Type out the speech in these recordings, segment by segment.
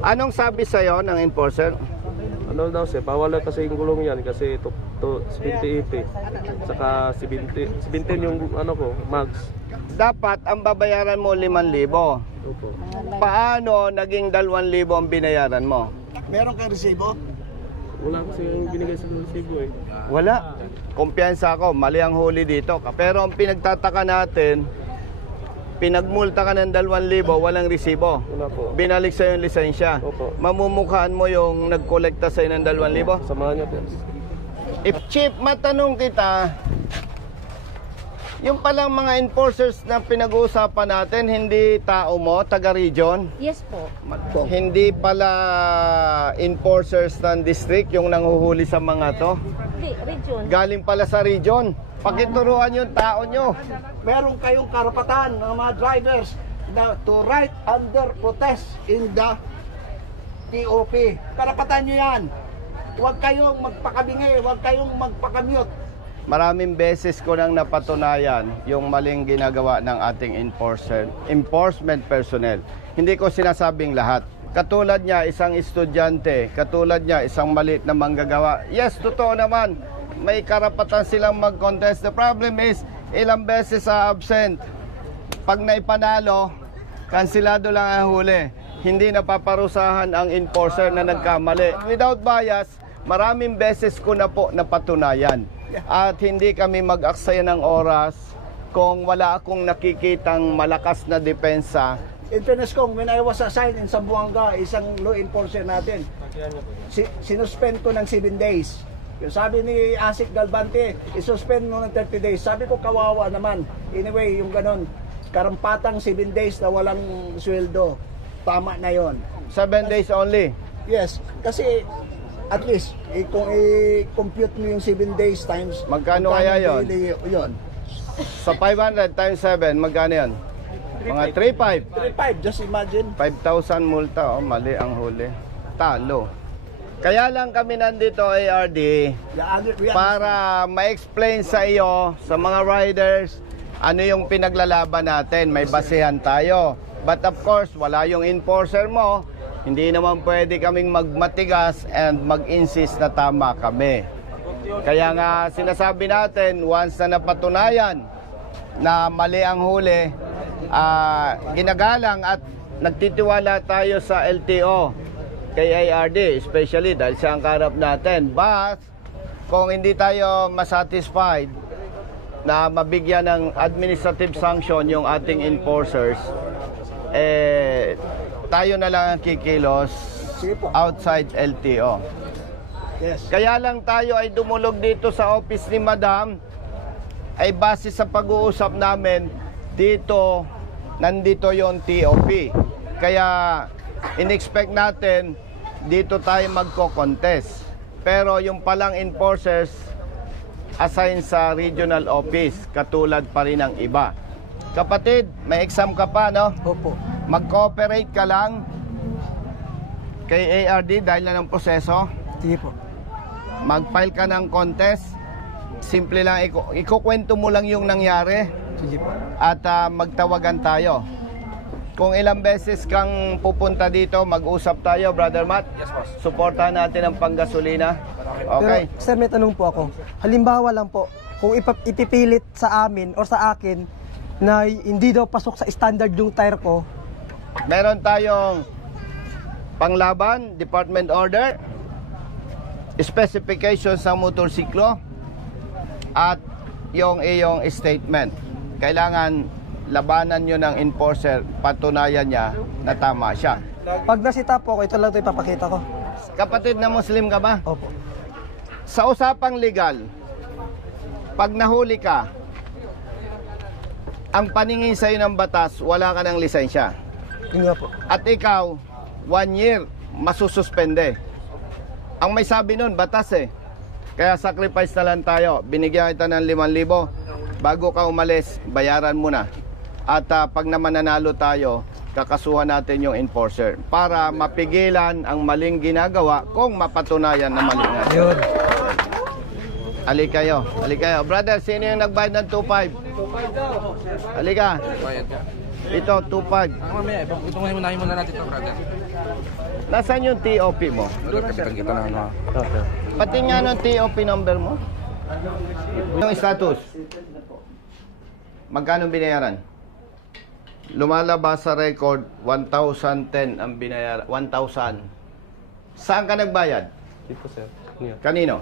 Anong sabi sa'yo ng enforcer? Ano daw siya, bawal na kasi yung gulong yan kasi to, to 70 EP. Saka 70, 17 yung ano ko, mags. Dapat ang babayaran mo 5,000. Opo. Paano naging 2,000 ang binayaran mo? Meron kang resibo? Wala kasi yung binigay sa resibo eh. Wala. Kumpiyansa ako, mali ang huli dito. Pero ang pinagtataka natin, pinagmulta ka ng 2,000, walang resibo. Wala po. Binalik sa'yo yung lisensya. Opo. Mamumukhaan mo yung nagkolekta sa'yo ng 2,000? Samahan niyo po. If Chief, matanong kita, yung palang mga enforcers na pinag-uusapan natin, hindi tao mo, taga-region? Yes po. Hindi pala enforcers ng district yung nanguhuli sa mga to? Hindi, region. Galing pala sa region. Pakituruan yung tao nyo. Meron kayong karapatan ng mga drivers na to ride under protest in the TOP. Karapatan nyo yan. Huwag kayong magpakabingi, huwag kayong magpakamute. Maraming beses ko nang napatunayan yung maling ginagawa ng ating enforcer, enforcement personnel. Hindi ko sinasabing lahat. Katulad niya, isang estudyante, katulad niya, isang malit na manggagawa. Yes, totoo naman, may karapatan silang mag-contest. The problem is, ilang beses sa absent. Pag naipanalo, kansilado lang ang huli. Hindi napaparusahan ang enforcer na nagkamali. Without bias, maraming beses ko na po napatunayan. At hindi kami mag-aksaya ng oras kung wala akong nakikitang malakas na depensa. In fairness kong, when I was assigned in Zamboanga, isang law enforcer natin, si, sinuspend ko ng 7 days. Yung sabi ni Asik Galbante, isuspend mo ng 30 days. Sabi ko, kawawa naman. Anyway, yung ganon, karampatang 7 days na walang sweldo. Tama na yon. Seven days only. Yes, kasi at least eh, kung i-compute mo yung 7 days times Magkano kaya daily yun? Sa 500 times 7, magkano yun? Mga 3,500. 3.5, just imagine. 5,000 multa, oh, mali ang huli. Talo. Kaya lang kami nandito, ARD, para ma-explain sa iyo, sa mga riders, ano yung pinaglalaban natin. May basehan tayo. But of course, wala yung enforcer mo. Hindi naman pwede kaming magmatigas and mag-insist na tama kami. Kaya nga sinasabi natin, once na napatunayan na mali ang huli, ah, ginagalang at nagtitiwala tayo sa LTO kay ARD, especially dahil siya ang karap natin. But, kung hindi tayo masatisfied na mabigyan ng administrative sanction yung ating enforcers, eh, tayo na lang ang kikilos outside LTO. Yes. Kaya lang tayo ay dumulog dito sa office ni Madam ay base sa pag-uusap namin dito nandito yon TOP. Kaya in-expect natin dito tayo magko-contest. Pero yung palang enforcers assigned sa regional office katulad pa rin ng iba. Kapatid, may exam ka pa, no? Opo. Mag-cooperate ka lang kay ARD dahil na ng proseso Sige po. mag-file ka ng contest, simple lang, iku- ikukwento mo lang yung nangyari Sige po. at ah, magtawagan tayo. Kung ilang beses kang pupunta dito, mag-usap tayo, Brother Matt. Yes, boss. Suportahan natin ang panggasolina. Okay. Pero, sir, may tanong po ako. Halimbawa lang po, kung ipap- ipipilit sa amin or sa akin na hindi daw pasok sa standard yung tire ko, Meron tayong panglaban, department order, specifications ng motorsiklo, at yung iyong statement. Kailangan labanan nyo ng enforcer, patunayan niya na tama siya. pag nasita po ako, ito lang ito ipapakita ko. Kapatid na Muslim ka ba? Opo. Sa usapang legal, pag nahuli ka, ang paningin sa'yo ng batas, wala ka ng lisensya. Yun nga po. At ikaw, one year, masususpende. Ang may sabi nun, batas eh. Kaya sacrifice na lang tayo. Binigyan kita ng 5,000. Bago ka umalis, bayaran mo na. At ah, pag naman nanalo tayo, kakasuhan natin yung enforcer para mapigilan ang maling ginagawa kung mapatunayan na mali nga. Yun. Ali kayo, ali kayo. Brother, sino yung nagbayad ng 2.5? Halika. Bayad ka. Ito, 2.5. Ah, mamaya, itong muna muna natin ito, brother. Nasaan yung TOP mo? Okay. Pati nga ng TOP number mo? Yung status? Magkano binayaran? Lumalabas sa record, 1,010 ang binayaran. 1,000. Saan ka nagbayad? Dito sir. Niya. Kanino?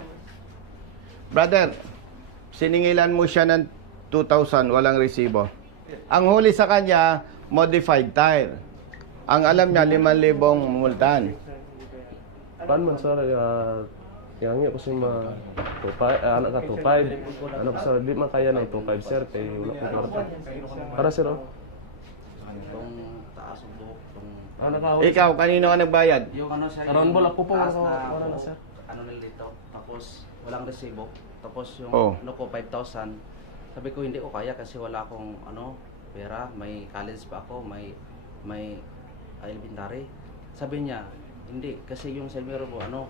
Brother, siningilan mo siya ng 2,000, walang resibo. Ang huli sa kanya, modified tire. Ang alam niya, 5,000 multan. Pan man sir, uh, yang ko si ma tupay, ah, anak ka tupay. Ano ko sir, di man kaya ng tupay sir, kay wala ko kwarta. Para sir, oh. Itong taas ng buhok, itong... Ano ka? Ikaw, kanino ka nagbayad? Yung ano sir, Karoon yung bola po po, taas ano, na ano na, buhok, sir? Ano nila dito, tapos walang resibo. Tapos yung Oh. ano ko, 5,000. Sabi ko, hindi ko kaya kasi wala akong ano, pera. May college pa ako, may may elementary. Sabi niya, hindi, kasi yung sa mo, ano,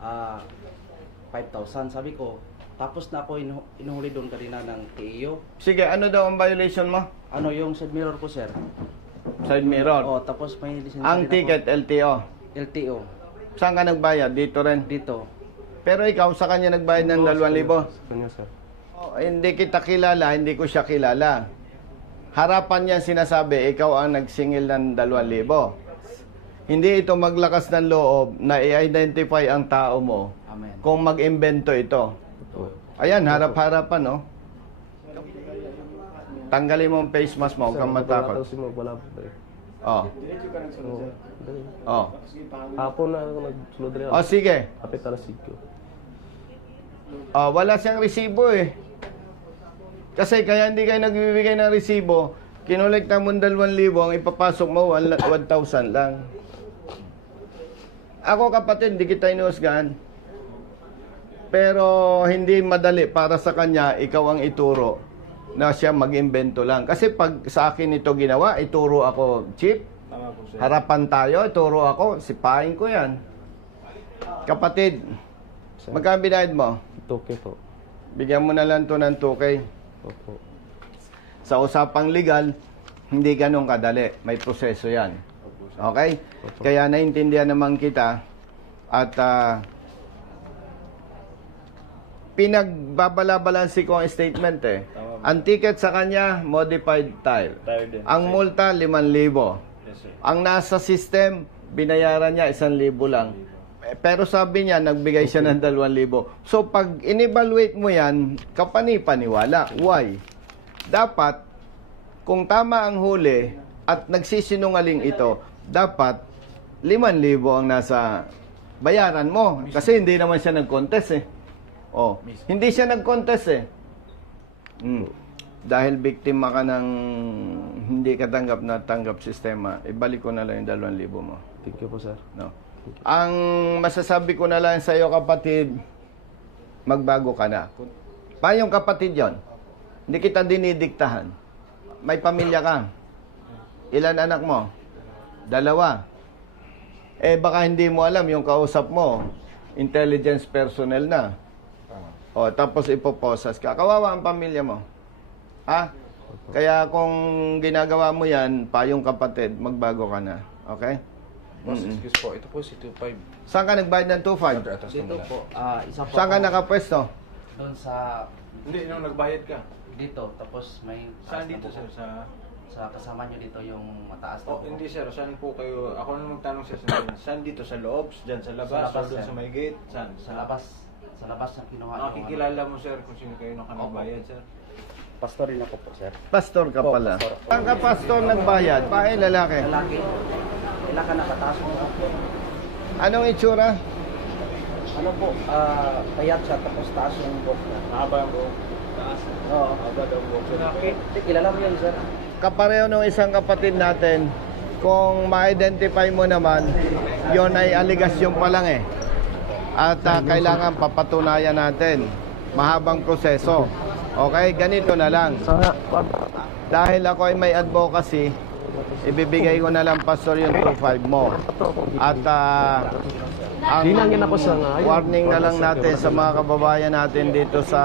ah, 5,000. Sabi ko, tapos na ako inu- inuhuli doon kanina ng TEO. Sige, ano daw ang violation mo? Ano yung side mirror ko, sir? Side mirror. Oh, tapos may lisensya ang din ako. ticket, LTO. LTO. Saan ka nagbayad? Dito rin. Dito. Pero ikaw, sa kanya nagbayad ng 2,000. Kanya sir. Oh, hindi kita kilala, hindi ko siya kilala. Harapan niya sinasabi, ikaw ang nagsingil ng 2,000. Hindi ito maglakas ng loob na i-identify ang tao mo Amen. kung mag-imbento ito. Oh. Ayan, harap-harapan, no? Tanggalin mo ang face mask mo, huwag kang matakot. Si mo wala pa. eh. Oh, Oh. dali. oh. Hapon na ako nagsulod rin. Oh, sige. Kapit alas 5. Oh, wala siyang resibo eh. Kasi kaya hindi kayo nagbibigay ng resibo, kinolekta mo 2,000, ang ipapasok mo 1,000 lang. Ako kapatid, hindi kita inuusgan. Pero hindi madali para sa kanya, ikaw ang ituro na siya mag-imbento lang. Kasi pag sa akin ito ginawa, ituro ako, Chief, harapan tayo, ituro ako, sipahin ko yan. Kapatid, magkano binayad mo? Toke po. Bigyan mo na lang to ng 2K. Opo. Sa usapang legal, hindi ganun kadali. May proseso yan. Okay? Kaya naintindihan naman kita at ah, pinagbabala-balansi ko ang statement eh. Ang ticket sa kanya, modified tire. Ang multa, 5,000. Ang nasa system, binayaran niya 1,000 lang. Pero sabi niya, nagbigay siya ng 2,000. So, pag in-evaluate mo yan, kapani-paniwala. Why? Dapat, kung tama ang huli at nagsisinungaling ito, dapat 5,000 ang nasa bayaran mo. Kasi hindi naman siya nag-contest eh. Oh, hindi siya nag-contest eh. Mm. Dahil biktima ka ng hindi katanggap na tanggap sistema, ibalik ko na lang yung 2,000 mo. Thank you po sir. No. Ang masasabi ko na lang sa iyo kapatid, magbago ka na. Pa yung kapatid yon? Hindi kita dinidiktahan. May pamilya ka. Ilan anak mo? Dalawa. Eh baka hindi mo alam yung kausap mo, intelligence personnel na. O, tapos ipoposas ka. Kawawa ang pamilya mo. Ha? Kaya kung ginagawa mo yan, pa yung kapatid, magbago ka na. Okay? Boss, excuse po. Ito po si 25. Saan ka nagbayad ng 2.5? Under atas Dito po, ah, isa po Saan ka ako nakapwesto? doon sa Hindi, nung nagbayad ka. dito tapos may taas Saan na dito sir? Sa... sa kasama nyo dito yung mataas na Oh, buhok. hindi sir. Saan po kayo? Ako na magtanong sir. Saan, saan dito? Sa loob? Diyan sa labas? Sa labas, o doon sir. sa may gate? Saan? sa labas sa labas ang kinuha Nakikilala mo sir kung sino kayo nung nagbayad sir? pastor rin ako po sir Pastor ka Oh, pala. pastor. Saan ka pastor nagbayad? Pae lalaki. lalaki ilan ka nakataas mo Anong itsura? ano po ah payat siya tapos taas yung buhok niya Mahaba ang buhok. oo Mahaba daw ang buhok sir. Hindi, kilala mo yun sir Kapareho ng isang kapatid natin, kung ma-identify mo naman, yon ay aligasyon pa lang eh. At ah, kailangan papatunayan natin. Mahabang proseso. Okay, ganito na lang. Dahil ako ay may advocacy, ibibigay ko na lang pastor yung 2.5 mo. At ah, ang warning na lang natin sa mga kababayan natin dito sa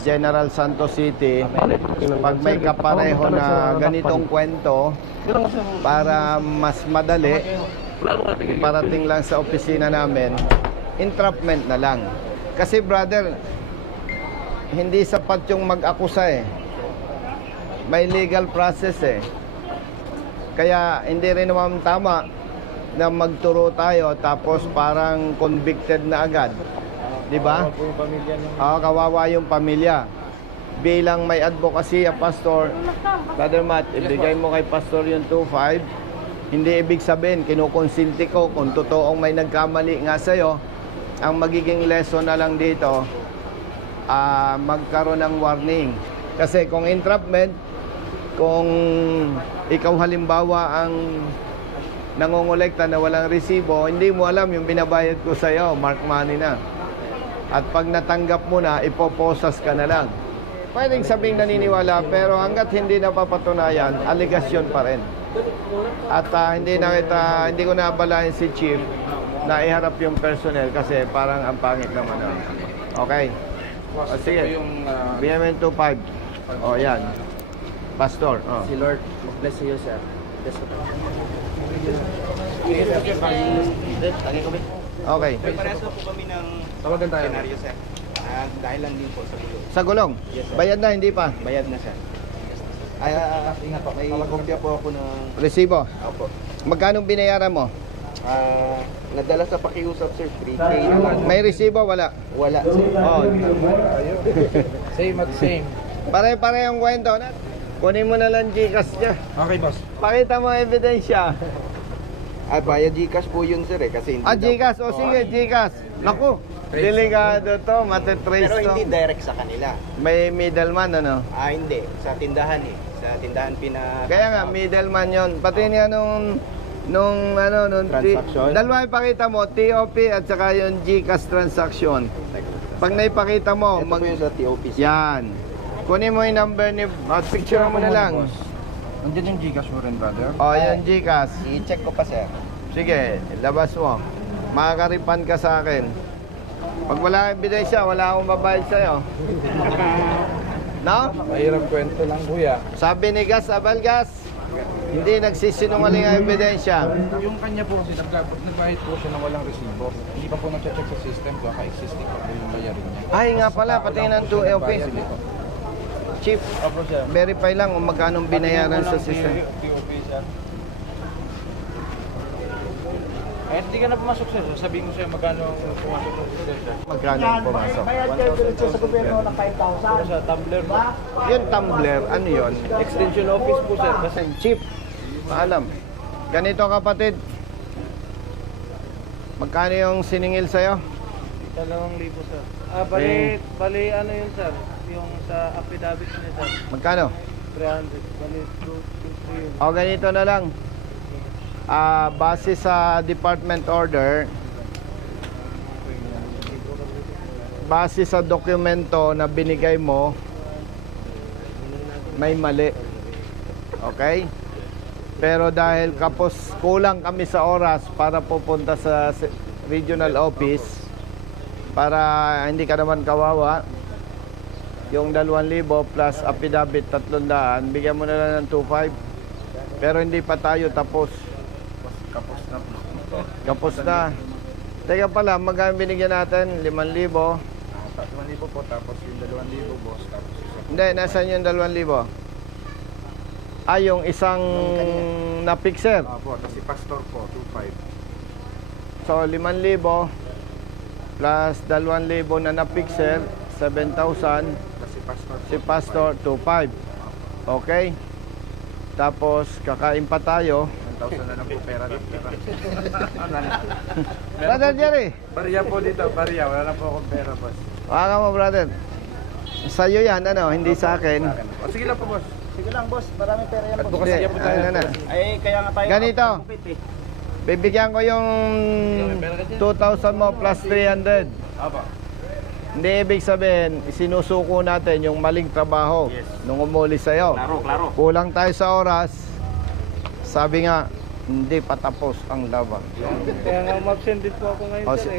General Santos City, pag may kapareho na ganitong kwento, para mas madali, parating lang sa opisina namin, entrapment na lang. Kasi brother, hindi sapat yung mag-akusa eh. May legal process eh. Kaya hindi rin naman tama na magturo tayo tapos parang convicted na agad. 'Di ba? Oo, kawawa yung pamilya. Bilang may advocacy a pastor, Brother Matt, ibigay mo kay pastor yung 2.5. Hindi ibig sabihin, kinukonsinti ko kung totoong may nagkamali nga sa'yo. Ang magiging lesson na lang dito, ah, magkaroon ng warning. Kasi kung entrapment, kung ikaw halimbawa ang nangongolekta na walang resibo, hindi mo alam yung binabayad ko sa'yo, mark money na. At pag natanggap mo na, ipoposas ka na lang. Pwedeng sabing naniniwala, pero hanggat hindi napapatunayan, aligasyon pa rin. At ah, hindi na kita, hindi ko nabalayan si Chief na iharap yung personnel kasi parang ang pangit naman. ah. Okay. O, sige. BMN 25. O, yan. Pastor. Oh. Si Lord, bless you, sir. Bless you. Okay. Parehas na po kami ng Tawagan tayo. senaryo, sir. Ah, dahil lang din po sa gulo. Sa gulong. Yes, sir. Bayad na, hindi pa. Bayad na, sir. Ay, ah, ingat po. May kopya po ako ng... Resibo. Opo. Magkano binayaran mo? Ah, nadala sa pakiusap, sir. 3K na lang. May resibo, wala. Wala, sir. Oh. Same at same. Pare-pare yung kwento na. Kunin mo na lang Gcash niya. Okay, boss. Pakita mo ebidensya. Ah, via Gcash po yun, sir, eh. Kasi hindi Ah, daw- Gcash. O sige, Gcash. Naku, delikado to. Matetrace Pero to. hindi direct sa kanila. May middleman, ano? Ah, hindi. Sa tindahan, eh. Sa tindahan pina... Kaya nga, middleman yon. Pati niya nung nung ano nung Transaction? dalawa ipakita mo TOP at saka yung GCash transaction pag naipakita mo Ito mag po yung sa TOP, sir. yan kunin mo yung number ni at picture mo na lang Nandiyan yung Gcash mo rin, brother. oh yung GCash I-check ko pa, sir. sige labas mo makakaripan ka sa akin pag wala kang ebidensya wala akong babayad sa'yo no? Mahirap kwento lang, kuya. sabi ni Gas Abalgas hindi nagsisinungaling ang ebidensya Yung kanya po kasi nag- nagbayad po siya ng walang resibo. Hindi pa po nag-check sa system, baka existing pa po yung bayarin niya. Ay nga pala, pati ng 2 LP. Chief, verify lang kung magkano binayaran sa system. Eh, hindi ka na pumasok sir. Sabihin ko sa'yo magkano ang pumasok sa system sir. Magkano ang pumasok? Bayad kayo diretso sa gobyerno ng 5,000. Sa Tumblr po. Yung tumbler, ano yun? Extension office po sir. Kasi Chief, maalam. Ganito kapatid. Magkano yung siningil sa'yo? Dalawang libo sir. Ah, bali, bali ano yun sir? Yung sa affidavit niya sir, Magkano? 300. Bali, 2, 2, yun. O ganito na lang. Ah, base sa department order, base sa dokumento na binigay mo, may mali. Okay? Pero dahil kapos kulang kami sa oras para pupunta sa regional office para hindi ka naman kawawa, yung 2,000 plus affidavit 300, bigyan mo na lang ng 2,500. Pero hindi pa tayo tapos. Kapos na po. Kapos na. Teka pala, magkano binigyan natin? 5,000. Ah, 1,000 po, tapos yung 2,000 boss, tapos isa. Hindi, nasan yung 2,000? Ah, yung isang na-fixer. Ah po, tapos si Pastor po, 2,500. So, 5,000 plus 2,000 na na-fixer, 7,000. Tapos si Pastor po, Si Pastor, 2,500. Okay? Tapos, kakain pa tayo. 1,000 na lang po pera ng pera. Brother Jerry, Barya po dito, barya. Wala na po akong pera, boss. waka mo brother. Sa'yo yan, ano, hindi sa akin. O, sige lang po, boss. Sige lang boss, maraming pera yan boss. Advocacy Hindi, po tayo. ano na. Ay, kaya nga tayo Ganito. eh. Bibigyan ko yung 2,000 mo plus 300. Aba. Hindi ibig sabihin, sinusuko natin yung maling trabaho nung umuli sa'yo. Klaro, klaro. Kulang tayo sa oras. Sabi nga, hindi pa tapos ang laban. Kaya nga umabsent din po ako ngayon O, sir. si- eh.